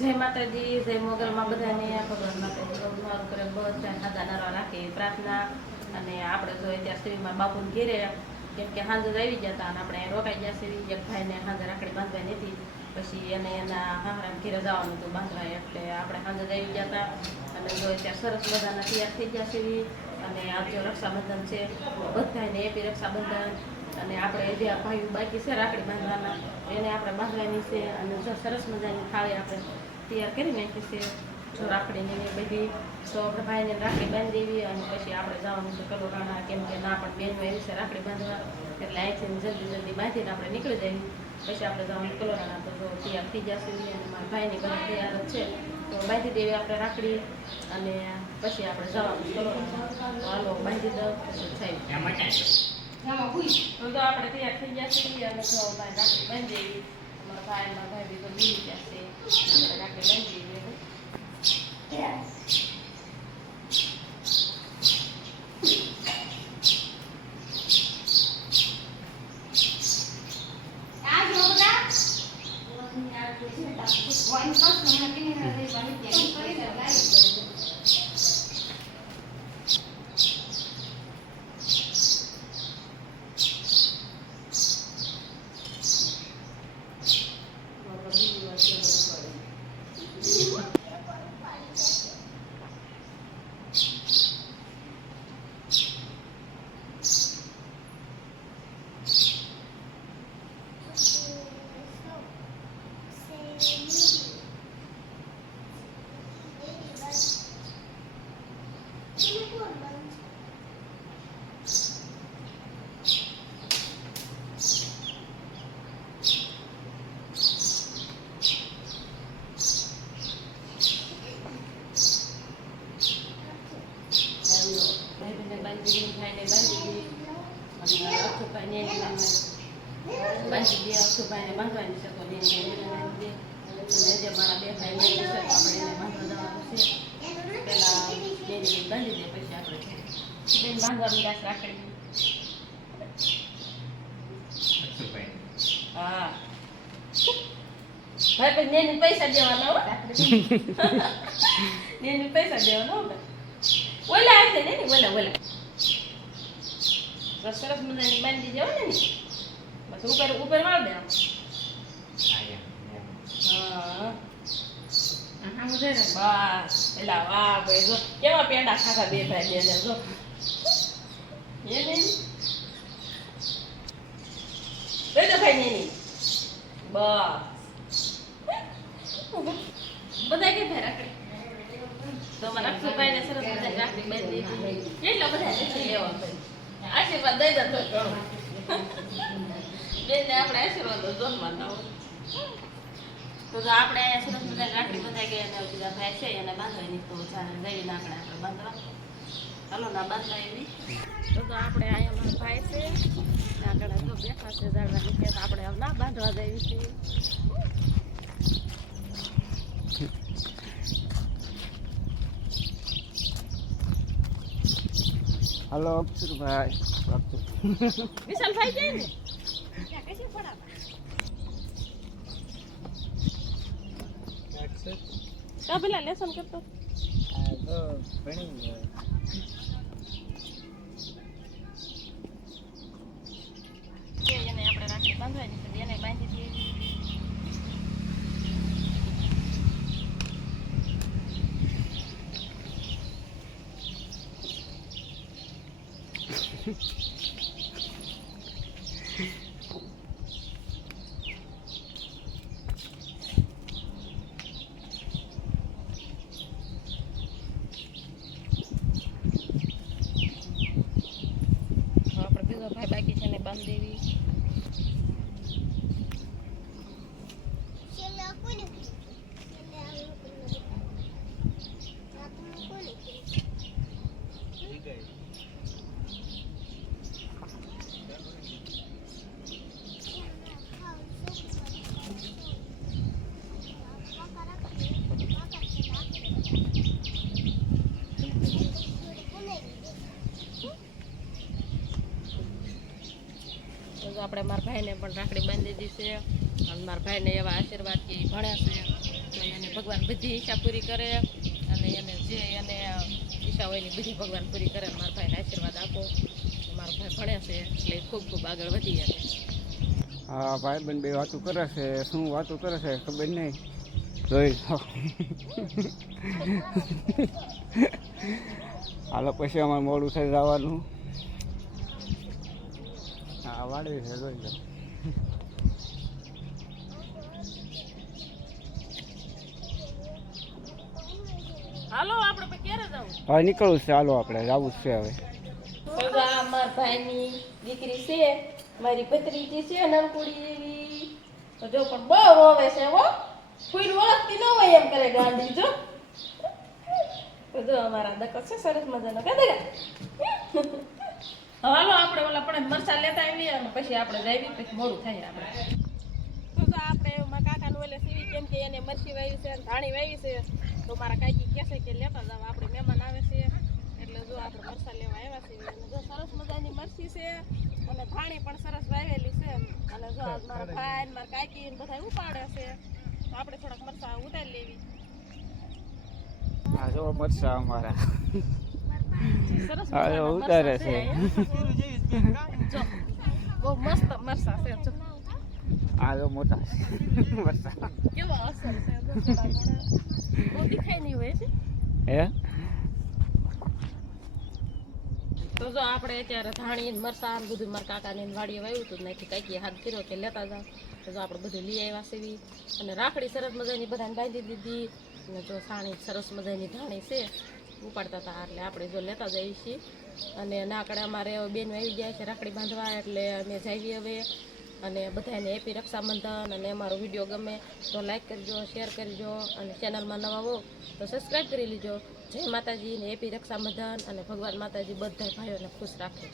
જય માતાજી, જય મોગલમાં બધાને ભગવાન માતાજી મારું કરે બધા ખાધા નારવા રાખી પ્રાર્થના. અને આપણે તો અત્યારે શ્રીમાં બાપુને ઘેરે કેમ કે હાંજ આવી ગયા હતા અને આપણે રોકાઈ ગયા શ્રી એક ભાઈને હાંજે રાખડી બાંધવાની હતી. પછી એને એના હાહરા ઘેરે જવાનું હતું બાંધવા, એટલે આપણે હાંજે આવી ગયા હતા. અને જો અત્યારે સરસ મજાના તૈયાર થઈ ગયા શ્રી. અને આજ જો રક્ષાબંધન છે, બધાને એપી રક્ષાબંધન. અને આપણે જે ભાઈઓ બાકી છે રાખડી બાંધવાના એને આપણે બાંધવાની છે. અને જો સરસ મજાની થાળી આપણે તૈયાર કરી નાખી છે જો રાખડીની બધી. તો આપણે ભાઈને રાખડી બાંધી દેવી અને પછી આપણે જવાનું છે કલોરાણા, કેમ કે ના પણ બેનો એવી છે રાખડી બાંધવા, એટલે અહીંથી જલ્દી બાંધીને આપણે નીકળી જઈએ. પછી આપણે જવાનું કલોરાણા. તો જો તૈયાર થઈ જશે અને મારા ભાઈની બધા તૈયાર જ છે, તો બાંધી દેવી આપણે રાખડી. અને પછી આપણે જવાનું કલોરાણા. હાલો બાંધી દો પછી થઈ તો આપણે તૈયાર થઈ જશે અને જો ભાઈ રાખડી બાંધી દેવી. મારા ભાઈ બી તો બી જશે, આપણે રાખડી બાંધી દેવી. બાંધી દે અક્ષુભાઈને બાંધવાની છે, તો જે મારા બે ભાઈ છે તો આપણે એને બાંધવા જવાનું છે. પેલા બેની બાંધી દે પછી આપણે બેન બાંધવાની રાખ રાખડી. હા ભાઈ પછી નેની પૈસા દેવાના હો, નેની પૈસા દેવાના હો. ઓલા આવશે ને ઓલા સરસ મજાની બાંધી દેવા ને બસ ઉપર વાળ દે. બસ પેલા વાહ ભાઈ જો કેવા પેંડા ખાતા બે ભાઈ બેને જો એ નહીં ભાઈ નહીં બસ બધા કે ભાઈ રાખડી. તો મારા અક્ષુભાઈ ને સરસ મજા રાખડી બાંધી એટલા બધા લેવા આશીર્વાદ દઈ દો ઘણું બેનને આપણે આશીર્વાદ જોનમાં ના હોય. તો આપણે સરસ મજાની રાખડી બંધાઈ ગઈ અને બીજા ભાઈ છે એને બાંધવાની. તો જઈને આપણે બાંધવા હાલો ના બાંધવા એવી. તો આપણે અહીંયા મારા ભાઈ છે આગળ જો બેઠા છે ઝાડવા નીચે, તો આપણે ના બાંધવા જઈએ છીએ. हेलो अक्षर भाई विशाल भाई जय ने कैसे पड़ा अक्षर का बेला लेसन करतो तो भणी કે એને આપણે રાખી બાંધવાની છે, એને બાંધી દઈએ. આપણે બીજો ભાઈ બાકી છે ને બાંધી દેવી. આપણે મારા ભાઈને પણ રાખડી બાંધી દીધી છે અને મારા ભાઈને એવા આશીર્વાદ કે ભણ્યા છે. તો એને ભગવાન બધી ઈચ્છા પૂરી કરે અને એને જે એને ઈચ્છા હોય એની બધી ભગવાન પૂરી કરે. મારા ભાઈને આશીર્વાદ આપો. મારો ભાઈ ભણે છે એટલે ખૂબ ખૂબ આગળ વધી જાય. હા ભાઈ બેન બે વાતો કરે છે, શું વાતો કરે છે ખબર નહીં, જોઈ લો. હાલો પછી અમારે મોડું થઈ જવાનું. હા વાળી છે, જોઈ લો. હાલો આપણે પછી ક્યારે જવું? હવે નીકળવું છે, હાલો આપણે જવું જ છે હવે. મારા ભાઈની દીકરી છે, મારી ભત્રીજી છે નરકુડી એવી. તો જો પણ બહુ રોવે છે હો, કોઈ ઓળખતી ન હોય એમ કરે ગાંડી. જો તો જો અમારા દકો છે સરસ મજાનો કે દેગા. હાલો આપણે ઓલા પણ મરચા લેતા આવીએ અને પછી આપણે જઈએ, પછી મોડું થાય આપણે. તો આપણે મારા કાકાનું ઓલે સીવી કેમ કે એને મરચી વાવી છે અને ધાણી વાવી છે, તો મારા કાકી કહેશે કે લેતા જાવ, આપણે મહેમાન આવે છે એટલે જો આપણે મરચા લેવા આવ્યા છીએ. અને જો સરસ મજાની મરચી છે અને ધાણી પણ સરસ વાવેલી છે. અને જો આજ મારા ભાઈ ને મારા કાકી ને બધા ઉપાડે છે, તો આપણે થોડાક મરચા ઉતારી લેવી. હા જો મરચા અમારા સરસ હા મજાના ઉતારે મરચાં છે. જો બહુ મસ્ત મરચા છે. જો હા જો મોટા છે મરચા. કેવા અસર છે, જો થોડા ઘણા બહુ દેખાય નહીં હોય છે. હે તો જો આપણે અત્યારે ધાણી ને મરચાં બધું મારા કાકાને વાડીએ વાવ્યું હતું, નાખી કાંઈકી હાથ કર્યો કે લેતા જાવ. તો જો આપણે બધું લઈ આવ્યા સીવી અને રાખડી સરસ મજાની બધાને બાંધી દીધી. અને જો સાણી સરસ મજાની ધાણી છે ઉપાડતા હતા એટલે આપણે જો લેતા જઈએ છીએ. અને નાકડે અમારે બેન આવી ગયા છે રાખડી બાંધવા, એટલે અમે જઈએ હવે. અને બધાને હેપી રક્ષાબંધન. અને અમારો વિડીયો ગમે તો લાઈક કરજો, શેર કરજો અને ચેનલમાં નવા હો તો સબસ્ક્રાઈબ કરી લેજો. જય માતાજી ને હેપી રક્ષાબંધન. અને ભગવાન માતાજી બધા ભાઈઓને ખુશ રાખે.